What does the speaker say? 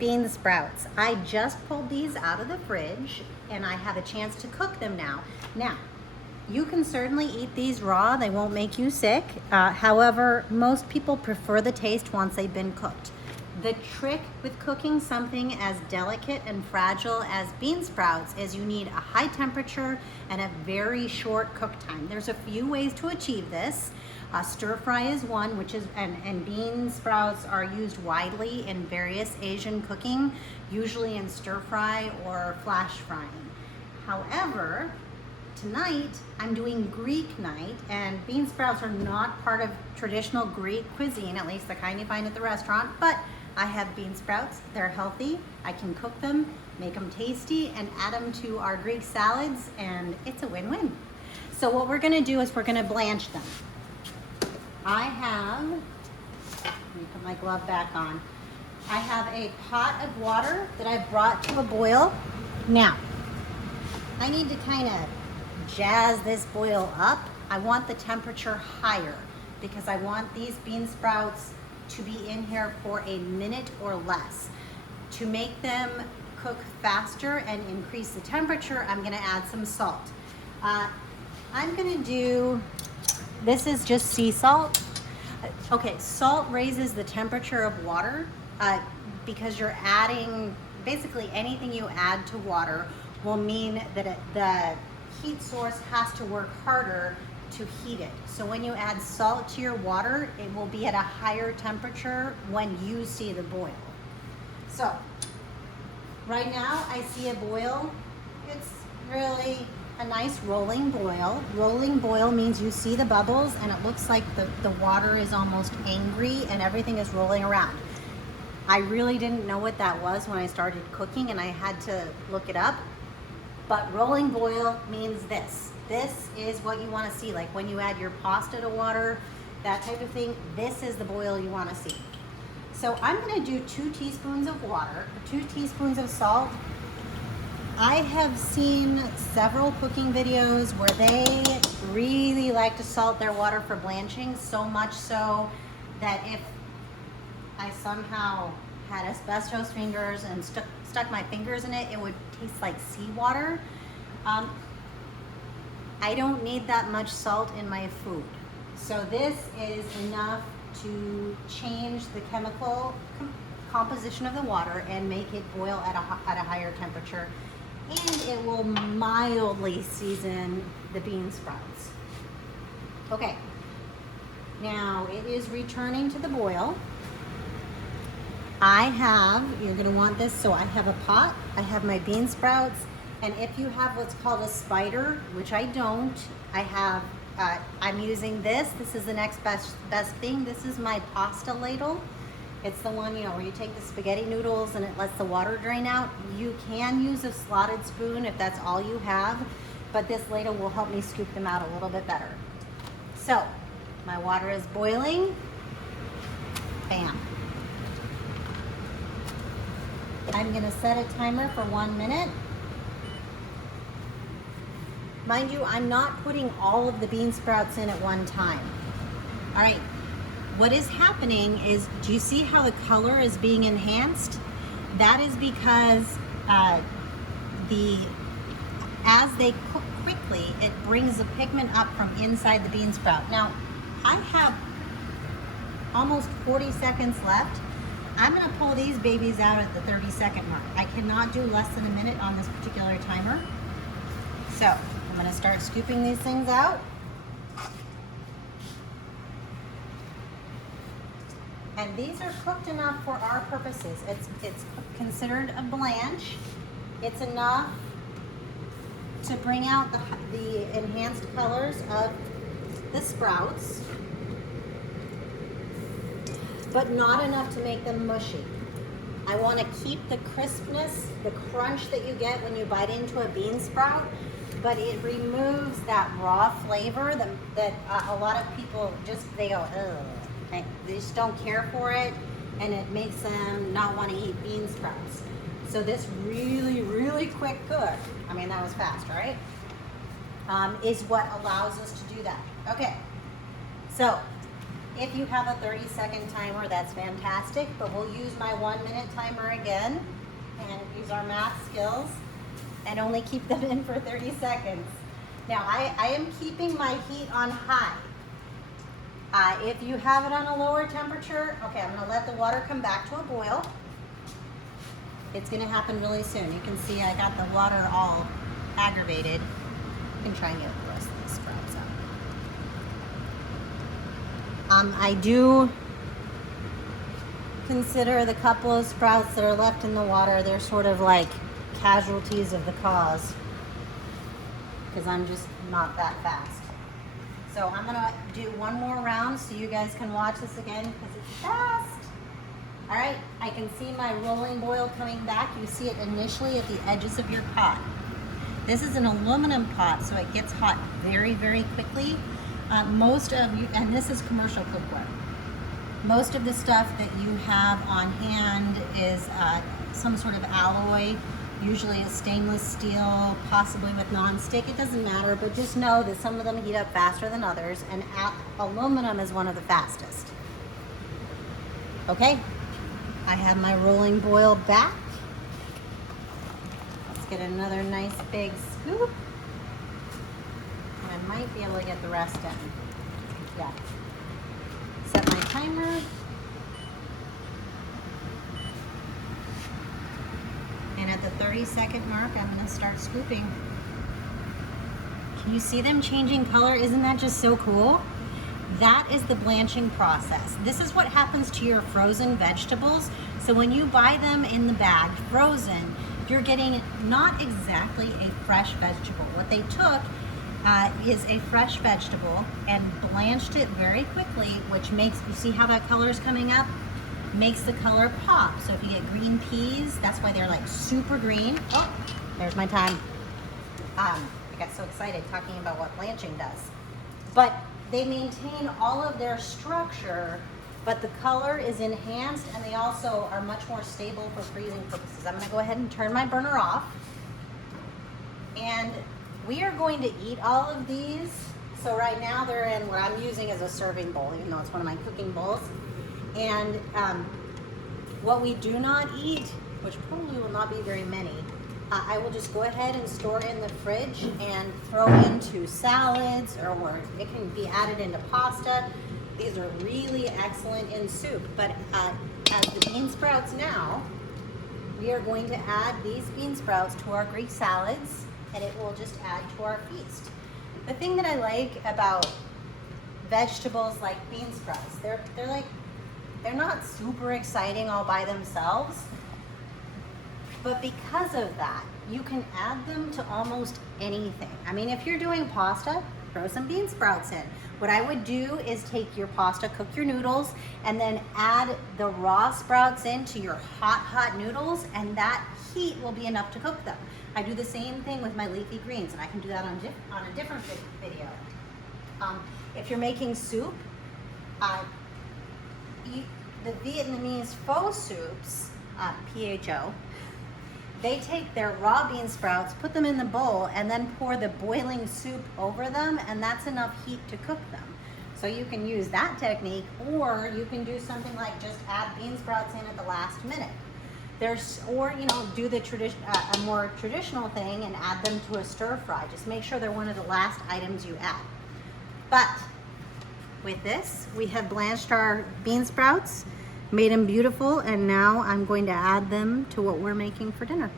bean sprouts. I just pulled these out of the fridge and I have a chance to cook them now. Now, you can certainly eat these raw, they won't make you sick. However, most people prefer the taste once they've been cooked. The trick with cooking something as delicate and fragile as bean sprouts is you need a high temperature and a very short cook time. There's a few ways to achieve this. Stir fry is one, which is, and bean sprouts are used widely in various Asian cooking, usually in stir fry or flash frying. However, tonight I'm doing Greek night, and bean sprouts are not part of traditional Greek cuisine, at least the kind you find at the restaurant, but I have bean sprouts, they're healthy, I can cook them, make them tasty, and add them to our Greek salads, and it's a win-win. So what we're gonna do is we're gonna blanch them. I have, let me put my glove back on. I have a pot of water that I've brought to a boil. Now, I need to kind of jazz this boil up. I want the temperature higher because I want these bean sprouts to be in here for a minute or less. To make them cook faster and increase the temperature, I'm gonna add some salt. I'm gonna do, this is just sea salt. Okay, salt raises the temperature of water because you're adding, basically anything you add to water will mean that the heat source has to work harder to heat it. So when you add salt to your water, it will be at a higher temperature when you see the boil. So right now I see a boil. It's really a nice rolling boil. Rolling boil means you see the bubbles and it looks like the water is almost angry and everything is rolling around. I really didn't know what that was when I started cooking and I had to look it up. But rolling boil means this. This is what you want to see, like when you add your pasta to water, that type of thing, this is the boil you want to see. So I'm going to do 2 teaspoons of water, 2 teaspoons of salt. I have seen several cooking videos where they really like to salt their water for blanching, so much so that if I somehow had asbestos fingers and stuck my fingers in it, it would taste like seawater. I don't need that much salt in my food. So this is enough to change the chemical composition of the water and make it boil at a higher temperature. And it will mildly season the bean sprouts. Okay, now it is returning to the boil. You're gonna want this, so I have a pot, I have my bean sprouts, and if you have what's called a spider, which I don't, I'm using this. This is the next best thing. This is my pasta ladle. It's the one, where you take the spaghetti noodles and it lets the water drain out. You can use a slotted spoon if that's all you have, but this ladle will help me scoop them out a little bit better. So, my water is boiling. Bam. I'm gonna set a timer for 1 minute. Mind you, I'm not putting all of the bean sprouts in at one time. All right, what is happening is, do you see how the color is being enhanced? That is because as they cook quickly, it brings the pigment up from inside the bean sprout. Now, I have almost 40 seconds left. I'm gonna pull these babies out at the 30-second mark. I cannot do less than a minute on this particular timer. So, I'm gonna start scooping these things out. And these are cooked enough for our purposes. It's considered a blanch. It's enough to bring out the enhanced colors of the sprouts, but not enough to make them mushy. I want to keep the crispness, the crunch that you get when you bite into a bean sprout, but it removes that raw flavor that a lot of people they go, ugh. They just don't care for it, and it makes them not want to eat bean sprouts. So this really, really quick cook, I mean, that was fast, right? Is what allows us to do that. Okay, so If you have a 30-second timer, that's fantastic, but we'll use my 1-minute timer again and use our math skills and only keep them in for 30 seconds. Now, I am keeping my heat on high. If you have it on a lower temperature, okay, I'm gonna let the water come back to a boil. It's gonna happen really soon. You can see I got the water all aggravated. You can try and get the rest of these sprouts out. I do consider the couple of sprouts that are left in the water, they're sort of like casualties of the cause, because I'm just not that fast. So I'm gonna do one more round so you guys can watch this again because it's fast. All right, I can see my rolling boil coming back. You see it initially at the edges of your pot. This is an aluminum pot, so it gets hot very, very quickly. Most of you, and this is commercial cookware. Most of the stuff that you have on hand is some sort of alloy, usually a stainless steel, possibly with non-stick. It doesn't matter, but just know that some of them heat up faster than others, and aluminum is one of the fastest. Okay, I have my rolling boil back. Let's get another nice big scoop. And I might be able to get the rest in. Yeah. Set my timer. And at the 30-second mark, I'm gonna start scooping. Can you see them changing color? Isn't that just so cool? That is the blanching process. This is what happens to your frozen vegetables. So when you buy them in the bag, frozen, you're getting not exactly a fresh vegetable. What they took is a fresh vegetable and blanched it very quickly, which makes, you see how that color is coming up? Makes the color pop. So if you get green peas, that's why they're like super green. Oh, there's my time. I got so excited talking about what blanching does. But they maintain all of their structure, but the color is enhanced, and they also are much more stable for freezing purposes. I'm gonna go ahead and turn my burner off. And we are going to eat all of these. So right now they're in what I'm using as a serving bowl, even though it's one of my cooking bowls. And what we do not eat, which probably will not be very many, I will just go ahead and store in the fridge and throw into salads, or it can be added into pasta. These are really excellent in soup. But as the bean sprouts now, we are going to add these bean sprouts to our Greek salads, and it will just add to our feast. The thing that I like about vegetables like bean sprouts, they're not super exciting all by themselves, but because of that, you can add them to almost anything. I mean, if you're doing pasta, throw some bean sprouts in. What I would do is take your pasta, cook your noodles, and then add the raw sprouts into your hot noodles, and that heat will be enough to cook them. I do the same thing with my leafy greens, and I can do that on a different video. If you're making soup, the Vietnamese pho soups, PHO, they take their raw bean sprouts, put them in the bowl, and then pour the boiling soup over them, and that's enough heat to cook them. So you can use that technique, or you can do something like just add bean sprouts in at the last minute. Or do the a more traditional thing and add them to a stir fry. Just make sure they're one of the last items you add. But with this, we have blanched our bean sprouts, made them beautiful, and now I'm going to add them to what we're making for dinner.